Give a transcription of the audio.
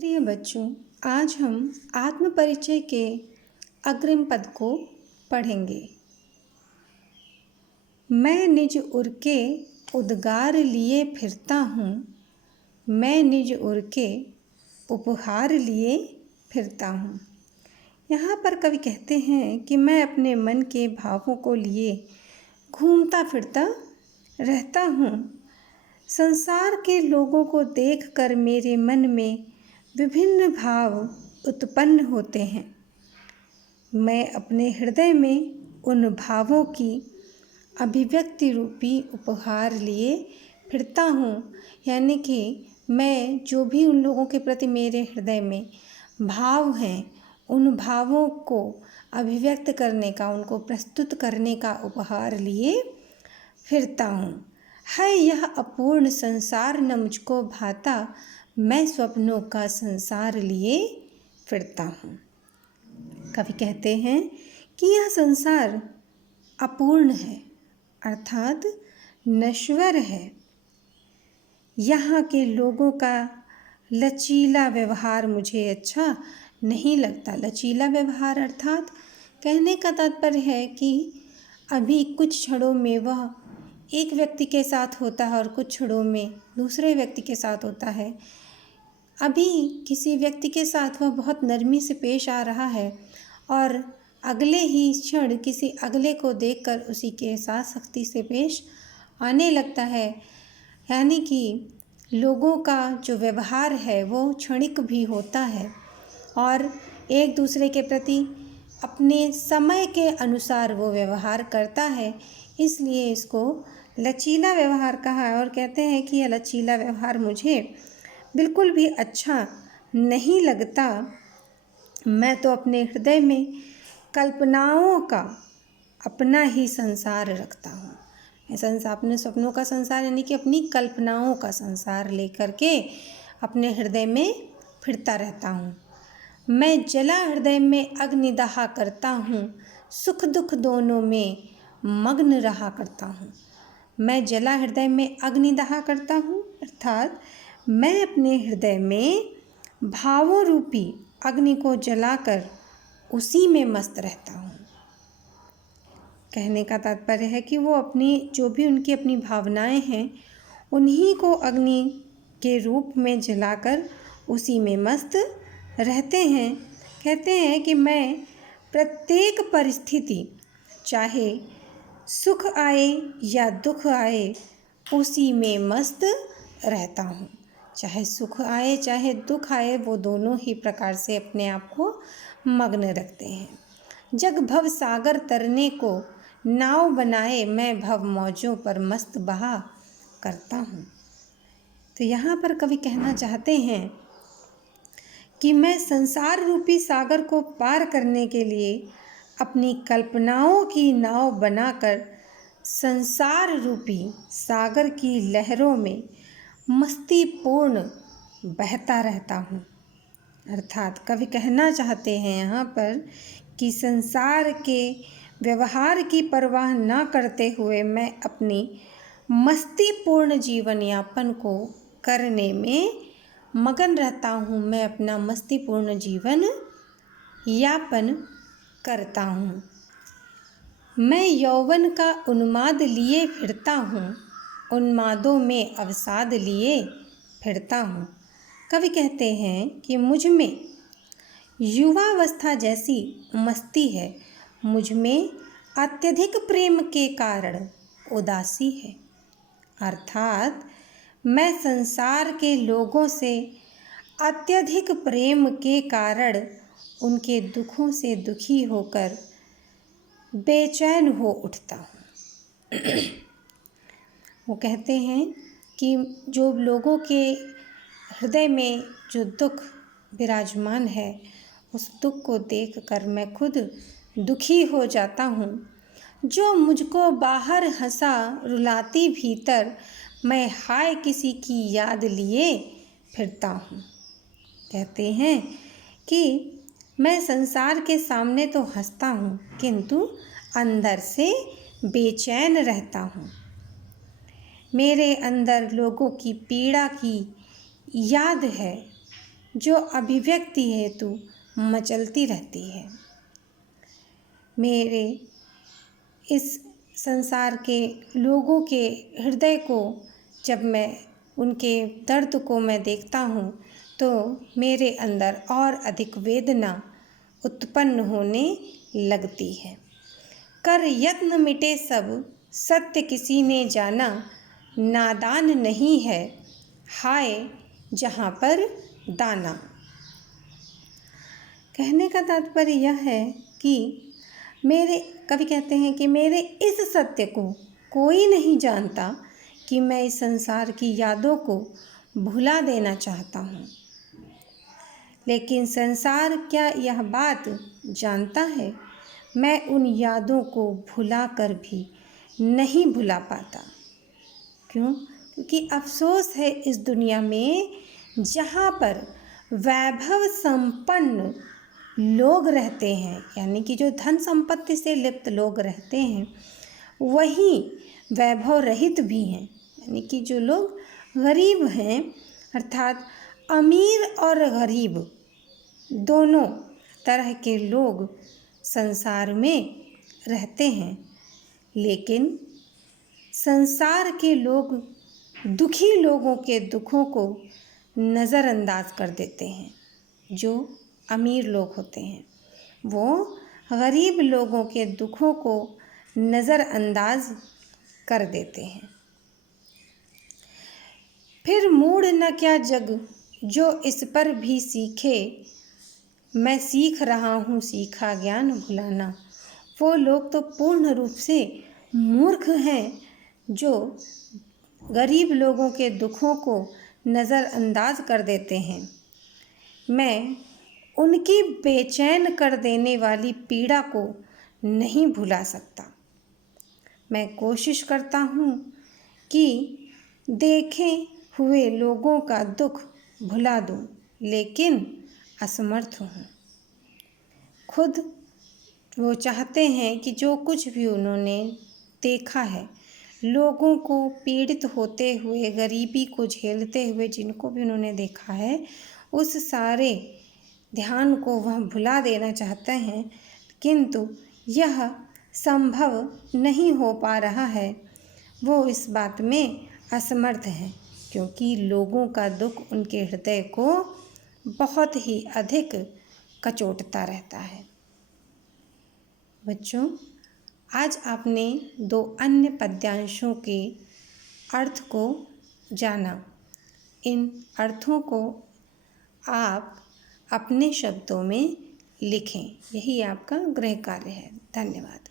प्रिय बच्चों, आज हम आत्म परिचय के अग्रिम पद को पढ़ेंगे। मैं निज उर के उद्गार लिए फिरता हूँ, मैं निज उर के उपहार लिए फिरता हूँ। यहाँ पर कवि कहते हैं कि मैं अपने मन के भावों को लिए घूमता फिरता रहता हूँ। संसार के लोगों को देखकर मेरे मन में विभिन्न भाव उत्पन्न होते हैं। मैं अपने हृदय में उन भावों की अभिव्यक्ति रूपी उपहार लिए फिरता हूँ, यानी कि मैं जो भी उन लोगों के प्रति मेरे हृदय में भाव हैं, उन भावों को अभिव्यक्त करने का, उनको प्रस्तुत करने का उपहार लिए फिरता हूँ। है यह अपूर्ण संसार न मुझको भाता, मैं स्वप्नों का संसार लिए फिरता हूँ। कवि कहते हैं कि यह संसार अपूर्ण है, अर्थात नश्वर है। यहाँ के लोगों का लचीला व्यवहार मुझे अच्छा नहीं लगता। लचीला व्यवहार अर्थात कहने का तात्पर्य है कि अभी कुछ क्षणों में वह एक व्यक्ति के साथ होता है और कुछ क्षणों में दूसरे व्यक्ति के साथ होता है। अभी किसी व्यक्ति के साथ वह बहुत नरमी से पेश आ रहा है और अगले ही क्षण किसी अगले को देखकर उसी के साथ सख्ती से पेश आने लगता है। यानी कि लोगों का जो व्यवहार है वो क्षणिक भी होता है और एक दूसरे के प्रति अपने समय के अनुसार वो व्यवहार करता है, इसलिए इसको लचीला व्यवहार कहा है। और कहते हैं कि यह लचीला व्यवहार मुझे बिल्कुल भी अच्छा नहीं लगता। मैं तो अपने हृदय में कल्पनाओं का अपना ही संसार रखता हूँ। मैं अपने सपनों का संसार यानी कि अपनी कल्पनाओं का संसार लेकर के अपने हृदय में फिरता रहता हूँ। मैं जला हृदय में अग्निदाह करता हूँ, सुख दुख दोनों में मग्न रहा करता हूँ। मैं जला हृदय में अग्निदाह करता हूँ, अर्थात मैं अपने हृदय में भावों रूपी अग्नि को जलाकर उसी में मस्त रहता हूँ। कहने का तात्पर्य है कि वो अपनी जो भी उनकी अपनी भावनाएं हैं, उन्हीं को अग्नि के रूप में जलाकर उसी में मस्त रहते हैं। कहते हैं कि मैं प्रत्येक परिस्थिति, चाहे सुख आए या दुख आए, उसी में मस्त रहता हूँ। चाहे सुख आए चाहे दुख आए, वो दोनों ही प्रकार से अपने आप को मग्न रखते हैं। जग भव सागर तरने को नाव बनाए, मैं भव मौजों पर मस्त बहा करता हूँ। तो यहाँ पर कवि कहना चाहते हैं कि मैं संसार रूपी सागर को पार करने के लिए अपनी कल्पनाओं की नाव बनाकर संसार रूपी सागर की लहरों में मस्तीपूर्ण बहता रहता हूँ। अर्थात कवि कहना चाहते हैं यहाँ पर कि संसार के व्यवहार की परवाह न करते हुए मैं अपनी मस्तीपूर्ण जीवन यापन को करने में मगन रहता हूँ। मैं अपना मस्तीपूर्ण जीवन यापन करता हूँ। मैं यौवन का उन्माद लिए फिरता हूँ, उन्मादों में अवसाद लिए फिरता हूँ। कवि कहते हैं कि मुझ में युवावस्था जैसी मस्ती है, मुझ में अत्यधिक प्रेम के कारण उदासी है। अर्थात मैं संसार के लोगों से अत्यधिक प्रेम के कारण उनके दुखों से दुखी होकर बेचैन हो उठता हूँ। वो कहते हैं कि जो लोगों के हृदय में जो दुख विराजमान है, उस दुख को देखकर मैं खुद दुखी हो जाता हूँ। जो मुझको बाहर हंसा रुलाती भीतर, मैं हाय किसी की याद लिए फिरता हूँ। कहते हैं कि मैं संसार के सामने तो हंसता हूँ, किंतु अंदर से बेचैन रहता हूँ। मेरे अंदर लोगों की पीड़ा की याद है, जो अभिव्यक्ति हेतु मचलती रहती है। मेरे इस संसार के लोगों के हृदय को जब मैं उनके दर्द को मैं देखता हूँ तो मेरे अंदर और अधिक वेदना उत्पन्न होने लगती है। कर यत्न मिटे सब, सत्य किसी ने जाना, नादान नहीं है हाय जहाँ पर दाना। कहने का तात्पर्य यह है कि कवि कहते हैं कि मेरे इस सत्य को कोई नहीं जानता कि मैं इस संसार की यादों को भुला देना चाहता हूँ, लेकिन संसार क्या यह बात जानता है? मैं उन यादों को भुला कर भी नहीं भुला पाता। क्यों? क्योंकि अफसोस है इस दुनिया में जहाँ पर वैभव संपन्न लोग रहते हैं, यानी कि जो धन संपत्ति से लिप्त लोग रहते हैं, वहीं वैभव रहित भी हैं, यानी कि जो लोग गरीब हैं, अर्थात अमीर और गरीब दोनों तरह के लोग संसार में रहते हैं। लेकिन संसार के लोग दुखी लोगों के दुखों को नज़रअंदाज कर देते हैं। जो अमीर लोग होते हैं वो गरीब लोगों के दुखों को नज़रअंदाज कर देते हैं। फिर मूढ़ न क्या जग जो इस पर भी सीखे, मैं सीख रहा हूँ सीखा ज्ञान भुलाना। वो लोग तो पूर्ण रूप से मूर्ख हैं जो गरीब लोगों के दुखों को नज़रअंदाज कर देते हैं। मैं उनकी बेचैन कर देने वाली पीड़ा को नहीं भुला सकता। मैं कोशिश करता हूँ कि देखे हुए लोगों का दुख भुला दूँ, लेकिन असमर्थ हूँ। खुद वो चाहते हैं कि जो कुछ भी उन्होंने देखा है, लोगों को पीड़ित होते हुए, गरीबी को झेलते हुए जिनको भी उन्होंने देखा है, उस सारे ध्यान को वह भुला देना चाहते हैं, किंतु यह संभव नहीं हो पा रहा है। वो इस बात में असमर्थ हैं क्योंकि लोगों का दुख उनके हृदय को बहुत ही अधिक कचोटता रहता है। बच्चों, आज आपने 2 अन्य पद्यांशों के अर्थ को जाना। इन अर्थों को आप अपने शब्दों में लिखें। यही आपका गृह कार्य है। धन्यवाद।